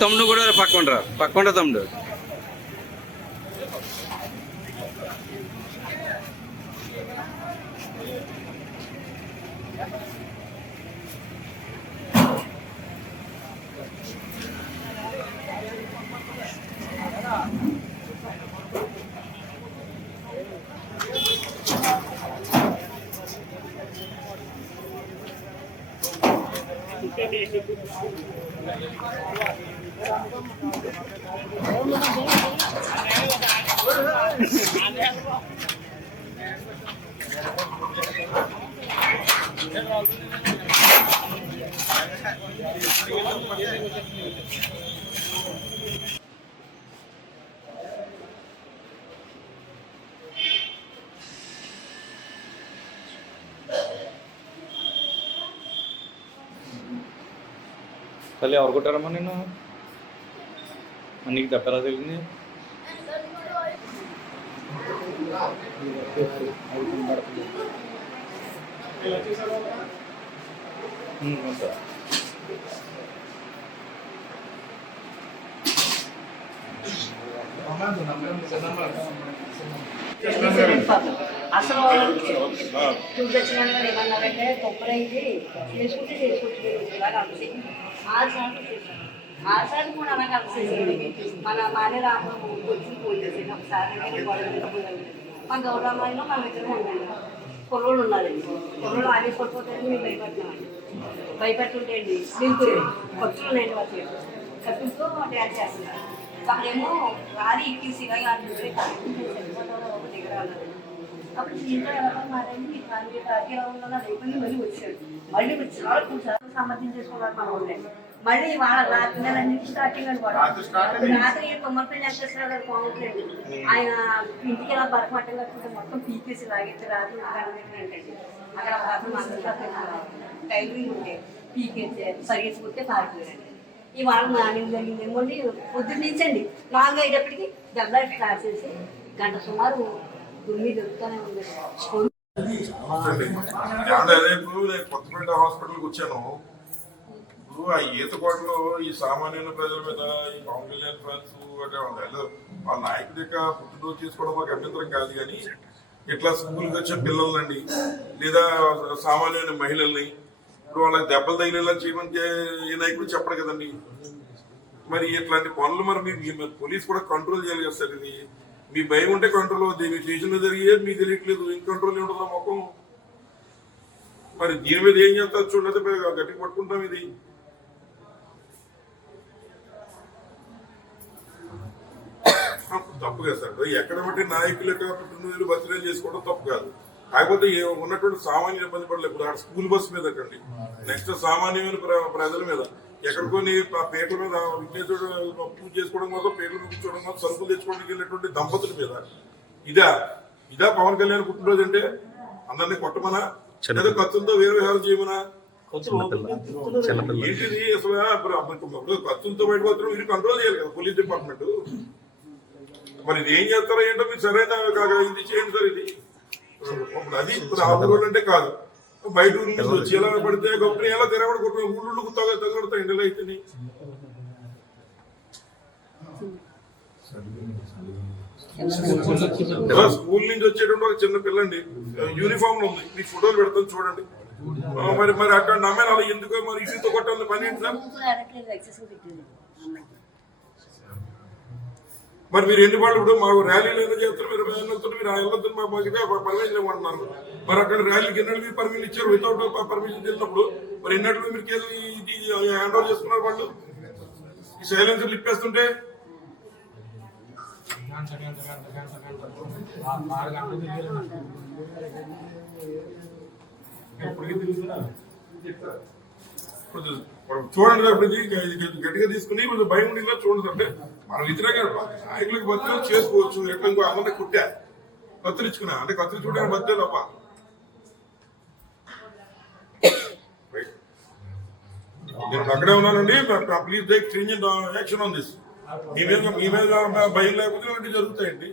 తమ్ముడు కూడా పక్కండ్రా తమ్ముడు. తల్లి ఎవరు కొట్టారమ్మా నేను నీకు దెబ్బ ఎలా తెలిసింది? అసలు చూపించడానికి ఏమన్నారంటే కొబ్బరైతే చేసుకుంటే చేసుకోవచ్చు. 6 సార్లు కూడా అలా కలిసేసింది. మన మానేరాము వచ్చి పోయింది ఒకసారి మన గౌరవమైనా మన దగ్గర ఉండండి. కుర్రోళ్ళు ఉన్నారండి, కుర్రోళ్ళు ఆగి పడిపోతాయని మేము భయపెట్టుంటే అండి నింపురే ఖర్చులు లేని వాళ్ళు ఖర్చులతో డ్యాన్స్ చేస్తున్నారు. వాళ్ళేమో రాలి ఎక్కేసి దగ్గర అప్పుడు ఇంట్లో ఎవరో మారండి తాగిలా ఉండాలి అయిపోయింది. మళ్ళీ వచ్చి చాలా సార్లు సమర్థించేసుకోవాలి మన ఉండే. మళ్ళీ వాళ్ళ రాత్రి నెలన్నింటి స్టార్టింగ్ అనుకోండి. రాత్రి కొమ్మపల్లి వెంకటేశ్వర గారు పోవట్లేదు. ఆయన ఇంటికి ఇలా బరకమట్టం కట్టుకుంటే మొత్తం పీకేసి లాగెత్తి రాత్రి ఏంటండి అక్కడ రాత్రి మంత్రులు టైలరింగ్ ఉంటే పీకేసి పరిగెత్తుకుంటే పారిపోయారండి. ఈ వాళ్ళ నాణ్యం జరిగింది ఏమోండి. పొద్దున్నించండి 4 అయ్యేటప్పటికి దెబ్బ స్టార్ట్ చేసి గంట సుమారు 9 దొరుకుతూనే ఉంది. కొత్తపేట హాస్పిటల్కి వచ్చాను. ఇప్పుడు ఆ ఈతకోటలో ఈ సామాన్యుల ప్రజల మీద ఈ పవన్ కళ్యాణ్ ఫ్యాన్స్ వాళ్ళ నాయకుడి యొక్క పుట్టినరోజు చేసుకోవడం మాకు అభ్యంతరం కాదు, కానీ ఇట్లా స్కూల్కి వచ్చే పిల్లలండి లేదా సామాన్యుల మహిళల్ని ఇప్పుడు వాళ్ళకి దెబ్బలు తగిలేలా చేయమని ఏ నాయకుడు చెప్పడు కదండి. మరి ఇట్లాంటి పనులు మరి మీ పోలీస్ కూడా కంట్రోల్ చేయాలి కదా సార్. ఇది మీ భయం ఉంటే కంట్రోల్ అవుతుంది, మీ స్టేషన్లో జరిగే మీకు తెలియట్లేదు, ఇంక కంట్రోల్ ఉండదు మొక్కం. మరి దీని మీద ఏం చేస్తారు చూడలేదు, గట్టిగా పట్టుకుంటాం. ఇది తప్పు కదా సార్. ఎక్కడ బట్టి నాయకుల యొక్క పుట్టినరోజులు బర్త్డేలు చేసుకోవడం తప్పు కాదు. కాకపోతే ఉన్నటువంటి సామాన్య ఇబ్బంది పడలేదు. ఇప్పుడు స్కూల్ బస్సు మీద కండి, నెక్స్ట్ సామాన్యమైన ప్రజల మీద ఎక్కడికో పేటల మీద విఘ్నేశ్వరుడు పూజ చేసుకోవడం కోసం పేటలు కూర్చోవడం కోసం సరుకులు తెచ్చుకోవడానికి వెళ్ళినటువంటి దంపతుల మీద ఇదా పవన్ కళ్యాణ్ పుట్టినరోజు అంటే? అందరినీ కొట్టమనా లేదా కత్తులతో వేరే వ్యవహారం చేయమనా? ఏంటిది అసలు? కత్తులతో బయటపడతారు, మీరు కంట్రోల్ చేయాలి కదా పోలీస్ డిపార్ట్మెంట్. మరి ఇది ఏం చేస్తారో ఏంటో మీరు సరైన ఇది చేయండి సార్. ఇది అది ఇప్పుడు ఆఫర్ అంటే కాదు, బయట ఊరి నుంచి వచ్చి ఎలా పడితే గొప్పని ఎలా తిరగబడి ఊళ్ళకు తగలడతాయి ఇండిలో అయితే. స్కూల్ నుంచి వచ్చేటువంటి ఒక చిన్న పిల్లండి యూనిఫామ్ లో ఉంది, మీకు ఫోటోలు పెడతాను చూడండి. మరి మరి అక్కడ నమ్మే అలా ఎందుకో మరి ఇసుతో కొట్టాలి పని ఏంటి సార్? మరి మీరు ఎన్ని వాళ్ళు ఇప్పుడు మాకు ర్యాలీలు ఏదో చేస్తారు, మీరు వెళ్తారు, మీరు వెళ్ళొద్దు మా మధ్యగా పర్మిషన్ ఇవ్వమంటున్నారు. మరి అక్కడ ర్యాలీకి ఎన్నడూ మీరు పర్మిషన్ ఇచ్చారు? వితౌట్ పర్మిషన్ వెళ్ళినప్పుడు మరి ఎన్నట్లు మీరు కేసు హ్యాండ్ ఓవర్ చేసుకున్నారు వాళ్ళు? ఈ సైలెన్సర్లు ఇప్పేస్తుంటే చూడండి సార్, గట్టిగా తీసుకుని కొంచెం భయం ఉండేలా చూడండి సార్. అంటే మన వ్యతిరేక నాయకులకు బద్దలు చేసుకోవచ్చు. ఎట్లా ఇంకో అమ్మంటే కుట్టా కత్తిరించుకున్నా అంటే కత్తిరించుకుంటే బద్దే తప్ప. నేను అక్కడే ఉన్నానండి. Please take stringent action on this. మీ మీద భయం లేకపోతే ఇలాంటివి జరుగుతాయండి.